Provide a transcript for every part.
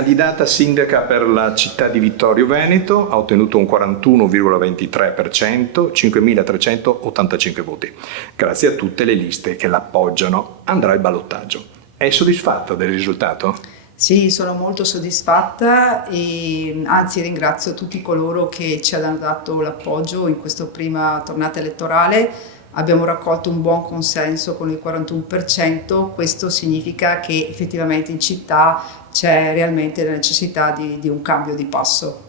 candidata sindaca per la città di Vittorio Veneto, ha ottenuto un 41,23%, 5.385 voti. Grazie a tutte le liste che l'appoggiano, andrà al ballottaggio. È soddisfatta del risultato? Sì, sono molto soddisfatta e anzi ringrazio tutti coloro che ci hanno dato l'appoggio in questa prima tornata elettorale. Abbiamo raccolto un buon consenso con il 41%, questo significa che effettivamente in città c'è realmente la necessità di un cambio di passo.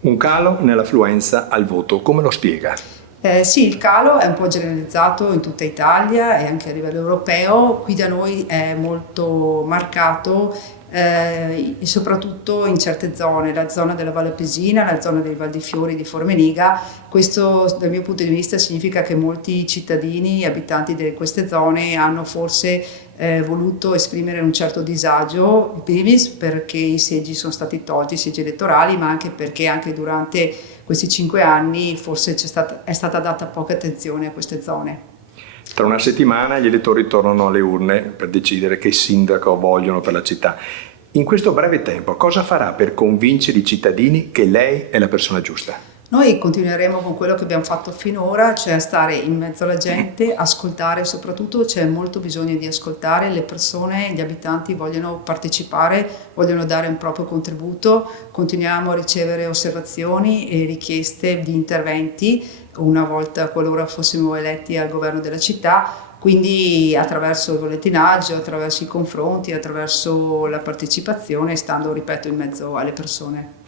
Un calo nell'affluenza al voto, come lo spiega? Sì, il calo è un po' generalizzato in tutta Italia e anche a livello europeo. Qui da noi è molto marcato, e soprattutto in certe zone, la zona della Valle Pesina, la zona dei Val di Fiori, di Formeniga. Questo dal mio punto di vista significa che molti cittadini, abitanti di queste zone hanno forse voluto esprimere un certo disagio, in primis perché i seggi sono stati tolti, i seggi elettorali, ma anche perché anche durante questi 5 anni forse è stata data poca attenzione a queste zone. Tra una settimana gli elettori tornano alle urne per decidere che sindaco vogliono per la città. In questo breve tempo cosa farà per convincere i cittadini che lei è la persona giusta? Noi continueremo con quello che abbiamo fatto finora, cioè stare in mezzo alla gente, ascoltare, soprattutto c'è molto bisogno di ascoltare le persone, gli abitanti vogliono partecipare, vogliono dare un proprio contributo, continuiamo a ricevere osservazioni e richieste di interventi una volta qualora fossimo eletti al governo della città, quindi attraverso il volantinaggio, attraverso i confronti, attraverso la partecipazione, stando, ripeto, in mezzo alle persone.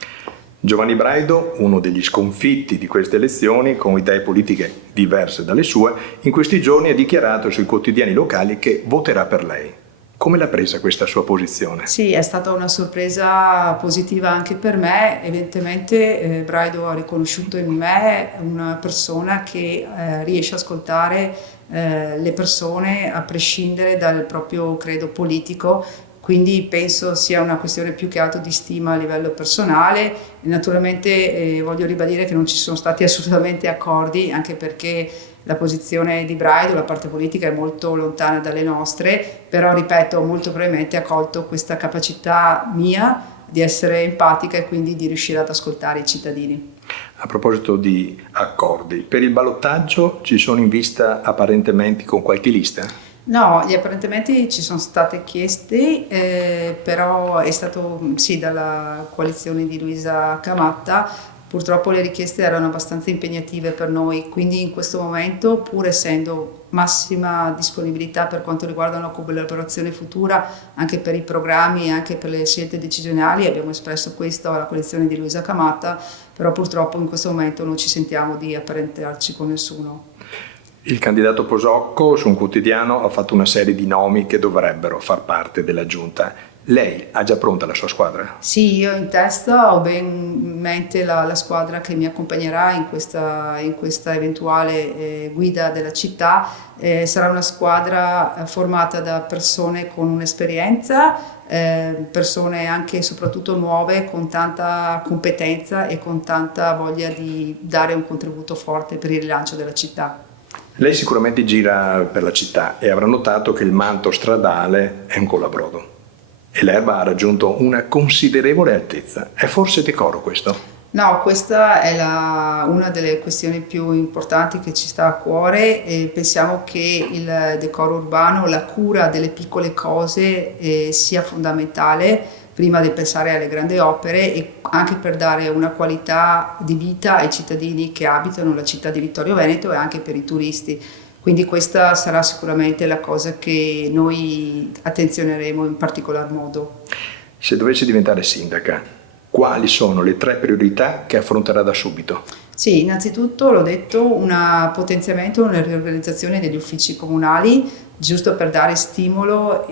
Giovanni Braido, uno degli sconfitti di queste elezioni, con idee politiche diverse dalle sue, in questi giorni ha dichiarato sui quotidiani locali che voterà per lei. Come l'ha presa questa sua posizione? Sì, è stata una sorpresa positiva anche per me. Evidentemente Braido ha riconosciuto in me una persona che riesce a ascoltare le persone a prescindere dal proprio credo politico. Quindi penso sia una questione più che altro di stima a livello personale. Naturalmente voglio ribadire che non ci sono stati assolutamente accordi, anche perché la posizione di Braido, la parte politica è molto lontana dalle nostre, però ripeto, molto probabilmente ha colto questa capacità mia di essere empatica e quindi di riuscire ad ascoltare i cittadini. A proposito di accordi, per il ballottaggio ci sono in vista apparentamenti con qualche lista? No, gli apparentamenti ci sono state chieste, però è stato sì dalla coalizione di Luisa Camatta. Purtroppo le richieste erano abbastanza impegnative per noi, quindi in questo momento, pur essendo massima disponibilità per quanto riguarda una collaborazione futura, anche per i programmi e anche per le scelte decisionali, abbiamo espresso questo alla coalizione di Luisa Camatta, però purtroppo in questo momento non ci sentiamo di apparentarci con nessuno. Il candidato Posocco su un quotidiano ha fatto una serie di nomi che dovrebbero far parte della giunta. Lei ha già pronta la sua squadra? Sì, io in testa ho ben in mente la squadra che mi accompagnerà in questa eventuale guida della città. Sarà una squadra formata da persone con un'esperienza, persone anche e soprattutto nuove, con tanta competenza e con tanta voglia di dare un contributo forte per il rilancio della città. Lei sicuramente gira per la città e avrà notato che il manto stradale è un colabrodo e l'erba ha raggiunto una considerevole altezza. È forse decoro questo? No, questa è una delle questioni più importanti che ci sta a cuore e pensiamo che il decoro urbano, la cura delle piccole cose sia fondamentale prima di pensare alle grandi opere e anche per dare una qualità di vita ai cittadini che abitano la città di Vittorio Veneto e anche per i turisti. Quindi questa sarà sicuramente la cosa che noi attenzioneremo in particolar modo. Se dovesse diventare sindaca, quali sono le 3 priorità che affronterà da subito? Sì, innanzitutto l'ho detto, un potenziamento, una riorganizzazione degli uffici comunali, giusto per dare stimolo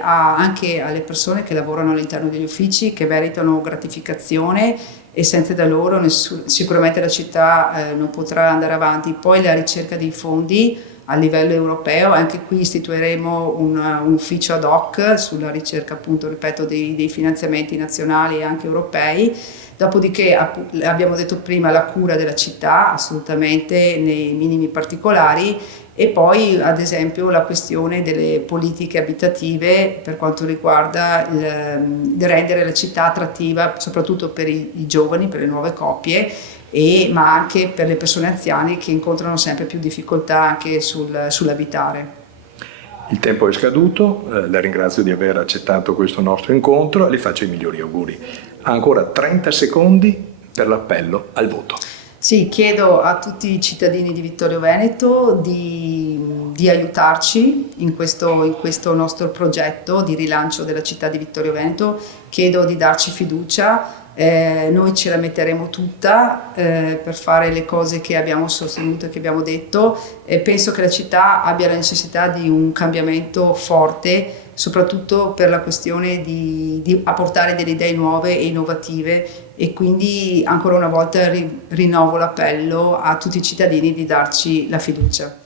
anche alle persone che lavorano all'interno degli uffici, che meritano gratificazione e senza da loro sicuramente la città non potrà andare avanti. Poi la ricerca dei fondi a livello europeo, anche qui istituiremo un ufficio ad hoc sulla ricerca, appunto, ripeto, dei finanziamenti nazionali e anche europei. Dopodiché abbiamo detto prima la cura della città, assolutamente nei minimi particolari, e poi ad esempio la questione delle politiche abitative per quanto riguarda il rendere la città attrattiva soprattutto per i giovani, per le nuove coppie, ma anche per le persone anziane che incontrano sempre più difficoltà anche sull'abitare. Il tempo è scaduto, la ringrazio di aver accettato questo nostro incontro e le faccio i migliori auguri. Ha ancora 30 secondi per l'appello al voto. Sì, chiedo a tutti i cittadini di Vittorio Veneto di aiutarci in questo nostro progetto di rilancio della città di Vittorio Veneto, chiedo di darci fiducia. Noi ce la metteremo tutta per fare le cose che abbiamo sostenuto e che abbiamo detto. Penso che la città abbia la necessità di un cambiamento forte, soprattutto per la questione di apportare delle idee nuove e innovative, e quindi ancora una volta rinnovo l'appello a tutti i cittadini di darci la fiducia.